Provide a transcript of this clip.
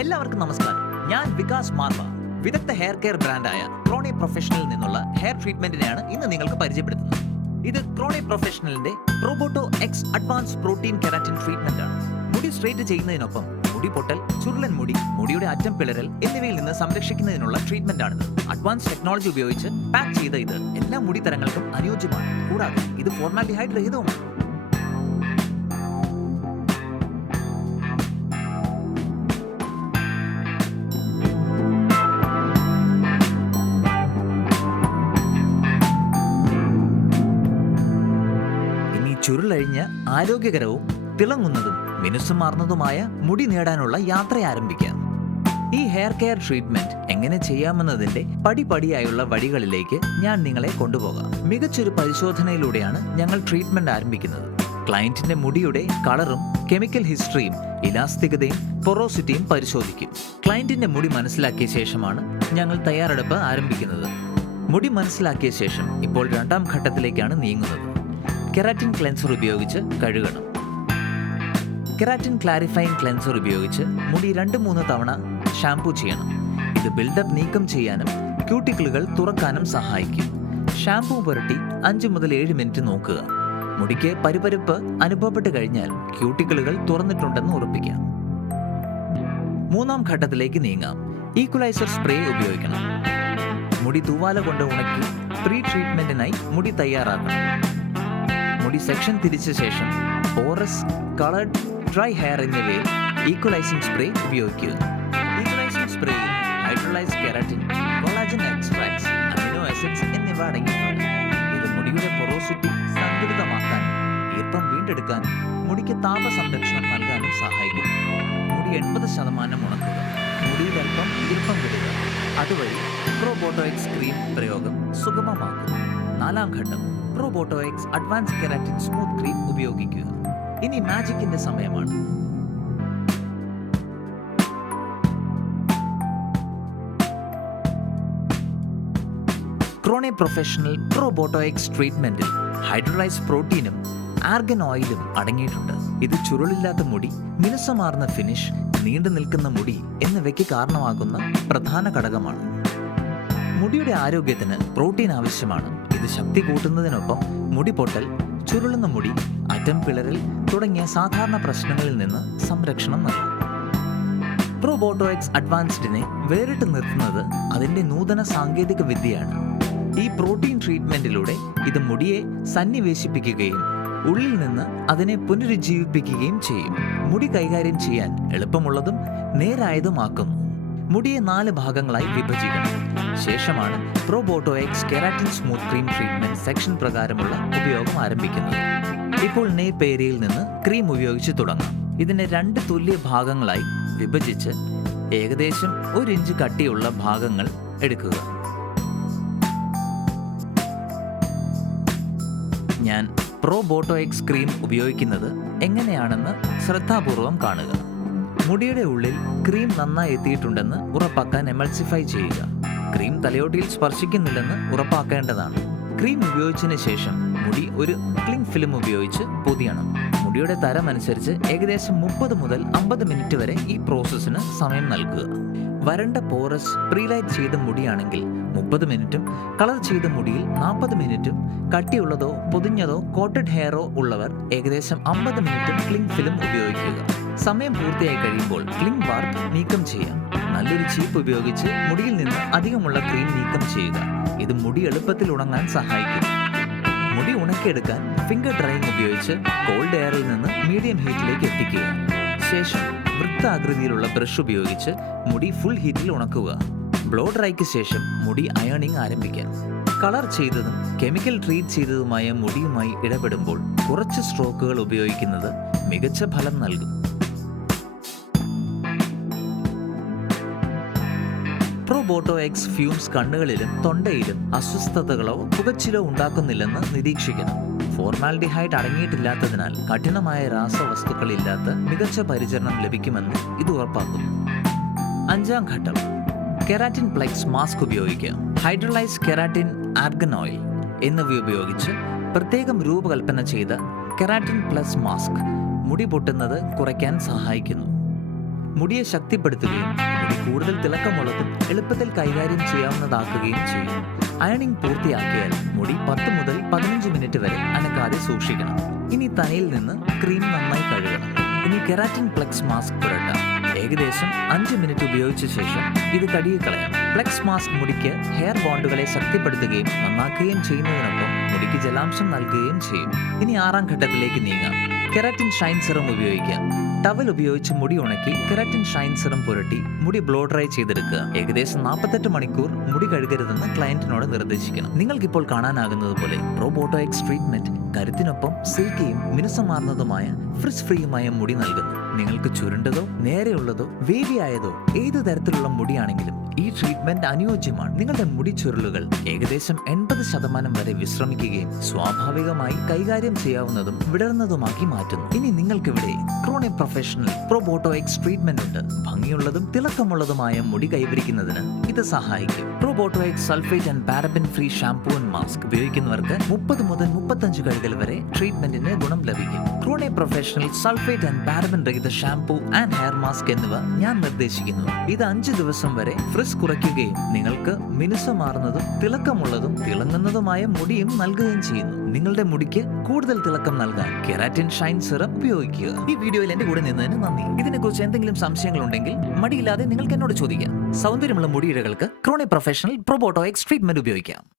എല്ലാവർക്കും നമസ്കാരം. ഞാൻ വികാസ് മാർവ. വിദഗ്ധ ഹെയർ കെയർ ബ്രാൻഡായ ക്രോണി പ്രൊഫഷണലിൽ നിന്നുള്ള ഹെയർ ട്രീറ്റ്മെന്റിനെയാണ് ഇന്ന് നിങ്ങൾക്ക് പരിചയപ്പെടുത്തുന്നത്. ഇത് ക്രോണി പ്രൊഫഷണലിന്റെ Roberto X advance protein keratin treatment ആണ്. മുടി സ്ട്രേറ്റ് ചെയ്യുന്നതിനൊപ്പം മുടി പൊട്ടൽ ചുരുളൻ മുടി മുടിയുടെ അറ്റം പിളരൽ എന്നിവയിൽ നിന്ന് സംരക്ഷിക്കുന്നതിനുള്ള ട്രീറ്റ്മെന്റ് ആണിത്. അഡ്വാൻസ് ടെക്നോളജി ഉപയോഗിച്ച് പാക്ക് ചെയ്ത ഇത് എല്ലാ മുടി തരങ്ങൾക്കും അനുയോജ്യമാണ്. കൂടാതെ ഇത് ഫോർമാലിഹൈഡ് രഹിതവുമാണ്. ചുരുളഴിഞ്ഞ് ആരോഗ്യകരവും തിളങ്ങുന്നതും മിനുസമാർന്നതുമായ മുടി നേടാനുള്ള യാത്ര ആരംഭിക്കാം. ഈ ഹെയർ കെയർ ട്രീറ്റ്മെന്റ് എങ്ങനെ ചെയ്യാമെന്നതിന്റെ പടിപടിയായുള്ള വഴികളിലേക്ക് ഞാൻ നിങ്ങളെ കൊണ്ടുപോകാം. മികച്ചൊരു പരിശോധനയിലൂടെയാണ് ഞങ്ങൾ ട്രീറ്റ്മെന്റ് ആരംഭിക്കുന്നത്. ക്ലയന്റിന്റെ മുടിയുടെ കളറും കെമിക്കൽ ഹിസ്റ്ററിയും ഇലാസ്തികതയും പൊറോസിറ്റിയും പരിശോധിക്കും. ക്ലയന്റിന്റെ മുടി മനസ്സിലാക്കിയ ശേഷമാണ് ഞങ്ങൾ തയ്യാറെടുപ്പ് ആരംഭിക്കുന്നത്. മുടി മനസ്സിലാക്കിയ ശേഷം ഇപ്പോൾ രണ്ടാം ഘട്ടത്തിലേക്കാണ് നീങ്ങുന്നത്. കെരാറ്റിൻ ക്ലെൻസർ ഉപയോഗിച്ച് കഴുകണം. കെറാറ്റിൻ ക്ലാരിഫൈങ് ക്ലെൻസർ ഉപയോഗിച്ച് മുടി രണ്ട് മൂന്ന് തവണ ഷാംപൂ ചെയ്യണം. ഇത് ബിൽഡപ്പ് നീക്കം ചെയ്യാനും ക്യൂട്ടിക്കിളുകൾ തുറക്കാനും സഹായിക്കും. ഷാംപൂ പുരട്ടി അഞ്ച് മുതൽ ഏഴ് മിനിറ്റ് നോക്കുക. മുടിക്ക് പരിപരുപ്പ് അനുഭവപ്പെട്ട് കഴിഞ്ഞാൽ ക്യൂട്ടിക്കിളുകൾ തുറന്നിട്ടുണ്ടെന്ന് ഉറപ്പിക്കാം. മൂന്നാം ഘട്ടത്തിലേക്ക് നീങ്ങാം. ഈക്വലൈസർ സ്പ്രേ ഉപയോഗിക്കണം. മുടി തൂവാല കൊണ്ട് ഉണക്കി പ്രീ ട്രീറ്റ്മെന്റിനായി മുടി തയ്യാറാക്കണം. മുടി സെക്ഷൻ തിരിച്ച ശേഷം പോറസ് കളർഡ് ഡ്രൈ ഹെയർ എന്നിവയിൽ ഈക്വലൈസിംഗ് സ്പ്രേ ഉപയോഗിക്കുക equalising spray hydrolyse keratin collagen extracts amino acids എന്നിവ അടങ്ങിയിട്ടുണ്ട് ഇത് മുടിയുടെ പൊറോസിറ്റി സന്തുലിതമാക്കാനും ഈർപ്പം വീണ്ടെടുക്കാൻ മുടിക്ക് താപ സംരക്ഷണം നൽകാനും സഹായിക്കും മുടി എൺപത് ശതമാനം ഉണക്കുക മുടിയിൽ അല്പം ഈർപ്പം വിടുക. അതുവഴി പ്രോബോട്ടോയിക്സ് ക്രീം പ്രയോഗം സുഗമമാക്കും നാലാം ഘട്ടം Probotox advance keratin smooth cream ഉപയോഗിക്കുക. ഇനി മാജിക്കിന്റെ സമയമാണ്. ക്രോണി പ്രൊഫഷണൽ പ്രോബോട്ടോയെക്സ് ട്രീറ്റ്മെന്റിൽ ഹൈഡ്രോലൈസ് പ്രോട്ടീനും ആർഗൻ ഓയിലും അടങ്ങിയിട്ടുണ്ട്. ഇത് ചുരുളില്ലാത്ത മുടി മിനുസമാർന്ന ഫിനിഷ് നീണ്ടു നിൽക്കുന്ന മുടി എന്നിവയ്ക്ക് കാരണമാകുന്ന പ്രധാന ഘടകമാണ്. മുടിയുടെ ആരോഗ്യത്തിന് പ്രോട്ടീൻ ആവശ്യമാണ്. ശക്തി കൂട്ടുന്നതിനൊപ്പം മുടി പൊട്ടൽ ചുരുളുന്ന മുടി അറ്റം പിളരൽ തുടങ്ങിയ സാധാരണ പ്രശ്നങ്ങളിൽ നിന്ന് സംരക്ഷണം നൽകും. പ്രോബോട്ടോഎക്സ് അഡ്വാൻസ്ഡിനെ വേറിട്ട് നിർത്തുന്നത് അതിന്റെ നൂതന സാങ്കേതിക വിദ്യയാണ്. ഈ പ്രോട്ടീൻ ട്രീറ്റ്മെന്റിലൂടെ ഇത് മുടിയെ സന്നിവേശിപ്പിക്കുകയും ഉള്ളിൽ നിന്ന് അതിനെ പുനരുജ്ജീവിപ്പിക്കുകയും ചെയ്യും. മുടി കൈകാര്യം ചെയ്യാൻ എളുപ്പമുള്ളതും നേരായതുമാക്കുന്നു മുടിയെ നാല് ഭാഗങ്ങളായി വിഭജിക്കണം. ശേഷമാണ് പ്രോബോട്ടോ X keratin smooth cream treatment section പ്രകാരമുള്ള ഉപയോഗം ആരംഭിക്കുന്നത്. ഇപ്പോൾ നെയ്പ് ഏരിയയിൽ നിന്ന് ക്രീം ഉപയോഗിച്ച് തുടങ്ങാം. ഇതിനെ രണ്ട് തുല്യ ഭാഗങ്ങളായി വിഭജിച്ച് ഏകദേശം ഒരു ഇഞ്ച് കട്ടിയുള്ള ഭാഗങ്ങൾ എടുക്കുക. ഞാൻ പ്രോ ബോട്ടോ എക്സ് ക്രീം ഉപയോഗിക്കുന്നത് എങ്ങനെയാണെന്ന് ശ്രദ്ധാപൂർവം കാണുക. മുടിയുടെ ഉള്ളിൽ ക്രീം നന്നായി എത്തിയിട്ടുണ്ടെന്ന് ഉറപ്പാക്കാൻ എമൾസിഫൈ ചെയ്യുക. ക്രീം തലയോട്ടിയിൽ സ്പർശിക്കുന്നില്ലെന്ന് ഉറപ്പാക്കേണ്ടതാണ്. ക്രീം ഉപയോഗിച്ചതിന് ശേഷം മുടി ഒരു ക്ലിംഗ് ഫിലിം ഉപയോഗിച്ച് പൊതിയണം. മുടിയുടെ തരം അനുസരിച്ച് ഏകദേശം മുപ്പത് മുതൽ അമ്പത് മിനിറ്റ് വരെ ഈ പ്രോസസ്സിന് സമയം നൽകുക. വരണ്ട പോറസ് പ്രീലൈറ്റ് ചെയ്ത മുടിയാണെങ്കിൽ മുപ്പത് മിനിറ്റും കളർ ചെയ്ത മുടിയിൽ നാൽപ്പത് മിനിറ്റും കട്ടിയുള്ളതോ പൊതിഞ്ഞതോ കോട്ടഡ് ഹെയറോ ഉള്ളവർ ഏകദേശം അമ്പത് മിനിറ്റും ക്ലിങ് ഫിലിം ഉപയോഗിക്കുക. സമയം പൂർത്തിയായി കഴിയുമ്പോൾ ക്ലിംഗ് വാർപ്പ് നീക്കം ചെയ്യാം നല്ലൊരു ചീപ്പ് ഉപയോഗിച്ച് മുടിയിൽ നിന്ന് അധികമുള്ള ക്രീം നീക്കം ചെയ്യുക. ഇത് മുടി എളുപ്പത്തിൽ ഉണങ്ങാൻ സഹായിക്കും. മുടി ഉണക്കിയെടുക്കാൻ ഫിംഗർ ഡ്രൈയിങ് ഉപയോഗിച്ച് കോൾഡ് എയറിൽ നിന്ന് മീഡിയം ഹീറ്റിലേക്ക് എത്തിക്കുക. ശേഷം വൃത്താകൃതിയിലുള്ള ബ്രഷ് ഉപയോഗിച്ച് മുടി ഫുൾ ഹീറ്റിൽ ഉണക്കുക. ബ്ലോ ഡ്രൈക്ക് ശേഷം മുടി അയണിങ് ആരംഭിക്കാം കളർ ചെയ്തതും കെമിക്കൽ ട്രീറ്റ് ചെയ്തതുമായ മുടിയുമായി ഇടപെടുമ്പോൾ കുറച്ച് സ്ട്രോക്കുകൾ ഉപയോഗിക്കുന്നത് മികച്ച ഫലം നൽകും. പ്രോബോട്ടോ എക്സ് ഫ്യൂംസ് കണ്ണുകളിലും തൊണ്ടയിലും അസ്വസ്ഥതകളോ പുകച്ചിലോ ഉണ്ടാക്കുന്നില്ലെന്ന് നിരീക്ഷിക്കണം. ഫോർമാൽഡിഹൈഡ് അടങ്ങിയിട്ടില്ലാത്തതിനാൽ കഠിനമായ രാസവസ്തുക്കളില്ലാത്ത മികച്ച പരിചരണം ലഭിക്കുമെന്ന് ഇത് ഉറപ്പാക്കുന്നു. അഞ്ചാം ഘട്ടം. കെരാറ്റിൻ പ്ലെക്സ് മാസ്ക് ഉപയോഗിക്കുക. ഹൈഡ്രലൈസ് കെരാറ്റിൻ ആർഗനോയിൽ എന്നിവ ഉപയോഗിച്ച് പ്രത്യേകം രൂപകൽപ്പന ചെയ്ത കെരാറ്റിൻ പ്ലസ് മാസ്ക് മുടി പൊട്ടുന്നത് കുറയ്ക്കാൻ സഹായിക്കുന്നു. മുടിയെ ശക്തിപ്പെടുത്തുകയും കൂടുതൽ തിളക്കമുള്ളതും എളുപ്പത്തിൽ കൈകാര്യം ചെയ്യാവുന്നതാക്കുകയും ചെയ്യും. അയണിംഗ് പൂർത്തിയാക്കിയാൽ മുടി പത്ത് മുതൽ പതിനഞ്ച് മിനിറ്റ് വരെ അനക്കാതെ സൂക്ഷിക്കണം. ഇനി തലയിൽ നിന്ന് ക്രീം നന്നായി കഴുകണം. ഇനി കെരാറ്റിൻ പ്ലെക്സ് മാസ്ക് പുരട്ടാം. ഏകദേശം അഞ്ച് മിനിറ്റ് ഉപയോഗിച്ച ശേഷം ഇത് കടിയെ കളയാം പ്ലെക്സ് മാസ്ക് മുടിക്ക് ഹെയർ ബോണ്ടുകളെ ശക്തിപ്പെടുത്തുകയും നന്നാക്കുകയും ചെയ്യുന്നതിനൊപ്പം മുടിക്ക് ജലാംശം നൽകുകയും ചെയ്യും. ഇനി ആറാം ഘട്ടത്തിലേക്ക് നീങ്ങാം. കെരാറ്റിൻ ഷൈൻ സിറം ഉപയോഗിക്കാം. ടവൽ ഉപയോഗിച്ച് മുടി ഉണക്കി കെരാറ്റിൻ ഷൈൻ സിറം പുരട്ടി മുടി ബ്ലോ ഡ്രൈ ചെയ്തെടുക്കുക. ഏകദേശം നാൽപ്പത്തെട്ട് മണിക്കൂർ മുടി കഴുകരുതെന്ന് ക്ലയന്റിനോട് നിർദ്ദേശിക്കണം. നിങ്ങൾക്കിപ്പോൾ കാണാനാകുന്നത് പോലെ പ്രോബോട്ടോ എക്സ് ട്രീറ്റ്മെന്റ് കരുത്തിനൊപ്പം സിൽക്കിയും മിനുസമാർന്നതുമായ ഫ്രിസ് ഫ്രീയുമായ മുടി നൽകുന്നു. നിങ്ങൾക്ക് ചുരുണ്ടതോ നേരെയുള്ളതോ വേവി ആയതോ ഏതു തരത്തിലുള്ള മുടിയാണെങ്കിലും ഈ ട്രീറ്റ്മെന്റ് അനുയോജ്യമാണ്. നിങ്ങളുടെ മുടി ചുരുളുകൾ ഏകദേശം എൺപത് ശതമാനം വരെ വിശ്രമിക്കുകയും സ്വാഭാവികമായി കൈകാര്യം ചെയ്യാവുന്നതും വിടർന്നതുമാക്കി മാറ്റുന്നു. ഇനി നിങ്ങൾക്കിവിടെ ക്രോണി പ്രൊഫഷണൽ പ്രോബോട്ടോ എക്സ് ട്രീറ്റ്മെന്റ് ഉണ്ട്. ഭംഗിയുള്ളതും തിളക്കമുള്ളതുമായ മുടി കൈവരിക്കുന്നതിന് ഇത് സഹായിക്കും. Probotox sulphate and paraben free shampoo and mask ഉപയോഗിക്കുന്നവർക്ക് മുപ്പത് മുതൽ മുപ്പത്തഞ്ച് വരെ ട്രീറ്റ്മെന്റിന് ഗുണം ലഭിക്കും. ക്രൂണെ പ്രൊഫഷണൽ സൾഫേറ്റ് ആൻഡ് പാരബൻ രഹിത ഷാംപൂ ആൻഡ് ഹെയർ മാസ്ക് എന്നിവ ഞാൻ നിർദ്ദേശിക്കുന്നു. ഇത് അഞ്ച് ദിവസം വരെ ഫ്രിസ് കുറയ്ക്കുകയും നിങ്ങൾക്ക് മിനുസമാർന്നതും തിളക്കമുള്ളതും തിളങ്ങുന്നതുമായ മുടിയും നൽകുകയും ചെയ്യുന്നു. നിങ്ങളുടെ മുടിക്ക് കൂടുതൽ തിളക്കം നൽകാൻ കെരാറ്റിൻ ഷൈൻ സിറപ്പ് ഉപയോഗിക്കുക. ഈ വീഡിയോയിൽ എന്റെ കൂടെ നിന്നതിന് നന്ദി. ഇതിനെക്കുറിച്ച് എന്തെങ്കിലും സംശയങ്ങൾ ഉണ്ടെങ്കിൽ മടിയില്ലാതെ നിങ്ങൾക്ക് എന്നോട് ചോദിക്കാം. സൗന്ദര്യമുള്ള മുടിയിഴകൾക്ക് ക്രോണി പ്രൊഫഷണൽ പ്രൊബോട്ടോ എക്സ് ട്രീറ്റ്മെന്റ് ഉപയോഗിക്കാം.